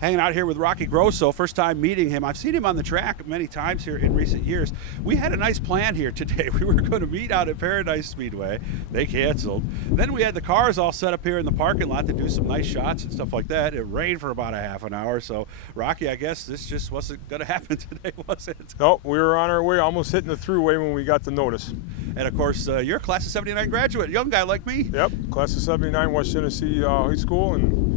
Hanging out here with Rocky Grosso, first time meeting him. I've seen him on the track many times here in recent years. We had a nice plan here today. We were going to meet out at Paradise Speedway. They canceled. Then we had the cars all set up here in the parking lot to do some nice shots and stuff like that. It rained for about a half an hour. So, Rocky, I guess this just wasn't going to happen today, was it? No, we were on our way, almost hitting the throughway when we got the notice. And, of course, you're a Class of 79 graduate, young guy like me. Yep, Class of 79, West Tennessee High School, and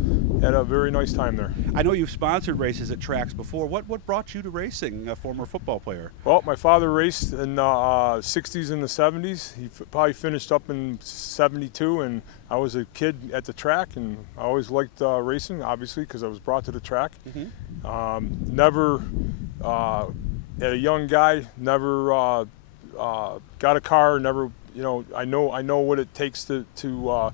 had a very nice time there. I know you've sponsored races at tracks before. What brought you to racing, a former football player? Well, my father raced in the 60s and the 70s. He probably finished up in 72, and I was a kid at the track, and I always liked racing, obviously, because I was brought to the track. Never, at a young guy, never got a car, never, I know what it takes to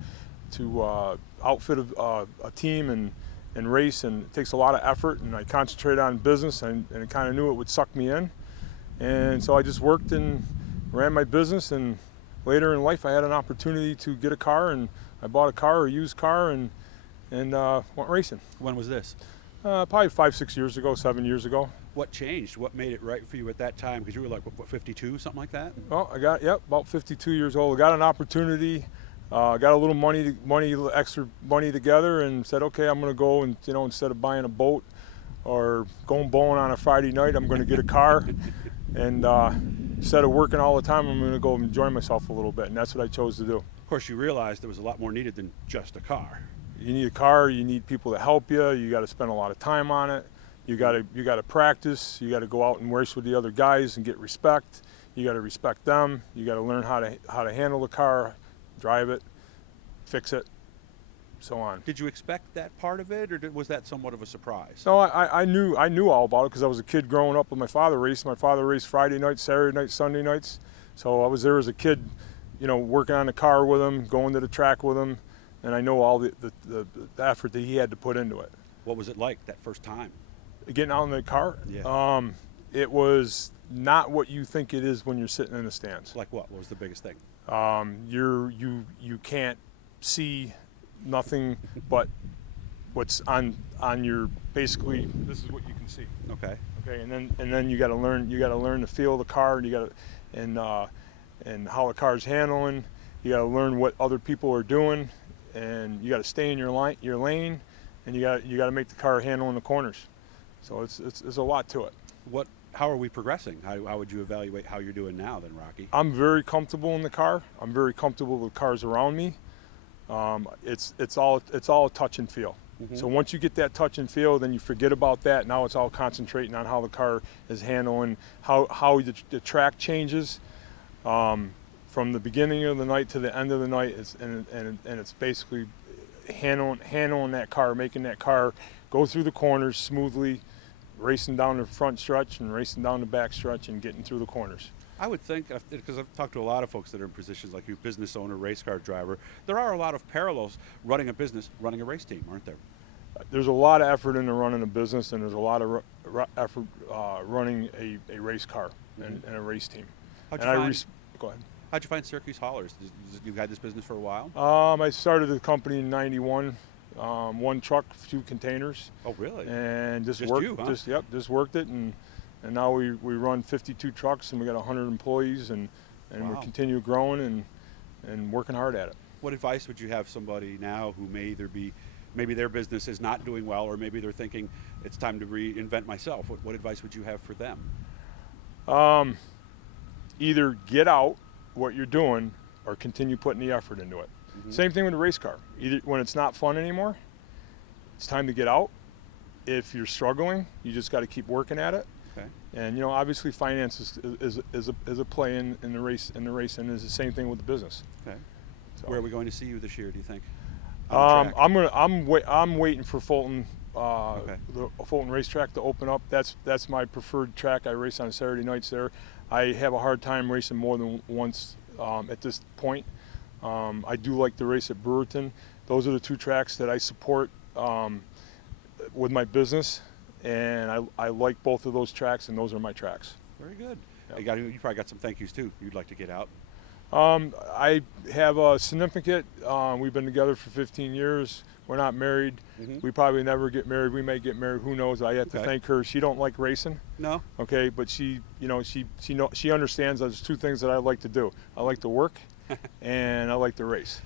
outfit a team and race, and it takes a lot of effort, and I concentrated on business, and I kind of knew it would suck me in, and so I just worked and ran my business, and later in life I had an opportunity to get a car, and I bought a car, a used car, and went racing. When was this? Probably 5-6 years ago, 7 years ago. What changed? What made it right for you at that time? Because you were like, what, 52, something like that? Well, about 52 years old. I got an opportunity. Got a little extra money together, and said, okay, I'm going to go and instead of buying a boat or going bowling on a Friday night, I'm going to get a car, and instead of working all the time, I'm going to go enjoy myself a little bit, and that's what I chose to do. Of course, you realized there was a lot more needed than just a car. You need a car. You need people to help you. You got to spend a lot of time on it. You got to practice. You got to go out and race with the other guys and get respect. You got to respect them. You got to learn how to handle the car, drive it, fix it, so on. Did you expect that part of it, or was that somewhat of a surprise? No, I knew all about it because I was a kid growing up with my father racing. My father raced Friday nights, Saturday nights, Sunday nights. So I was there as a kid, working on the car with him, going to the track with him, and I know all the effort that he had to put into it. What was it like that first time? Getting out in the car? Yeah. It was not what you think it is when you're sitting in the stands. Like what? What was the biggest thing? You can't see nothing but what's on your, basically this is what you can see. Okay. And then you got to learn to feel the car, and you got to and how the car's handling. You got to learn what other people are doing, and you got to stay in your lane, and you got to make the car handle in the corners. So it's a lot to it. How are we progressing? How would you evaluate how you're doing now then, Rocky? I'm very comfortable in the car. I'm very comfortable with cars around me. It's all a touch and feel. So once you get that touch and feel, then you forget about that. Now it's all concentrating on how the car is handling, how the track changes from the beginning of the night to the end of the night. And it's basically handling that car, making that car go through the corners smoothly, racing down the front stretch and racing down the back stretch and getting through the corners. I would think, because I've talked to a lot of folks that are in positions like you, business owner, race car driver, there are a lot of parallels running a business, running a race team, aren't there? There's a lot of effort into running a business, and there's a lot of effort running a race car and a race team. Go ahead. How'd you find Syracuse Haulers? You've had this business for a while? I started the company in '91. One truck, 2 containers. Oh, really? And just Just worked. you, huh? Just worked it, and now we run 52 trucks, and we got 100 employees, and Wow. we continue growing and working hard at it. What advice would you have somebody now who maybe their business is not doing well, or maybe they're thinking it's time to reinvent myself? What advice would you have for them? Either get out what you're doing or continue putting the effort into it. Same thing with a race car. Either when it's not fun anymore, it's time to get out. If you're struggling, you just got to keep working at it. Okay. And obviously finance is a play in the race, and is the same thing with the business. Okay. So, Where are we going to see you this year, do you think? I'm waiting for Fulton, Okay. the Fulton racetrack to open up. That's my preferred track. I race on Saturday nights there. I have a hard time racing more than once at this point. I do like to race at Brewerton. Those are the 2 tracks that I support with my business, and I like both of those tracks, and those are my tracks. Very good. Yep. You probably got some thank yous too you'd like to get out. I have a significant. We've been together for 15 years. We're not married. We probably never get married. We may get married. Who knows? I have to thank her. She don't like racing. No. Okay, but she understands there's two things that I like to do. I like to work, and I like to race.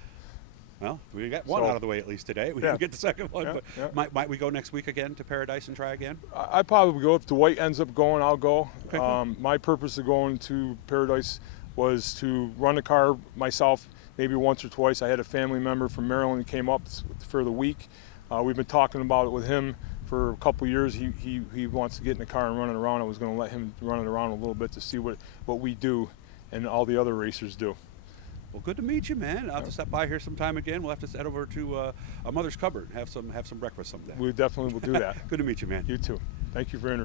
Well, we got one out of the way at least today. We didn't get the second one, but might we go next week again to Paradise and try again? I probably go. If Dwight ends up going, I'll go. Okay, cool. My purpose of going to Paradise was to run the car myself, maybe once or twice. I had a family member from Maryland who came up for the week. We've been talking about it with him for a couple years. He wants to get in the car and run it around. I was going to let him run it around a little bit to see what we do and all the other racers do. Well, good to meet you, man. I'll have to stop by here sometime again. We'll have to head over to a Mother's Cupboard and have some breakfast someday. We definitely will do that. Good to meet you, man. You too. Thank you for interviewing.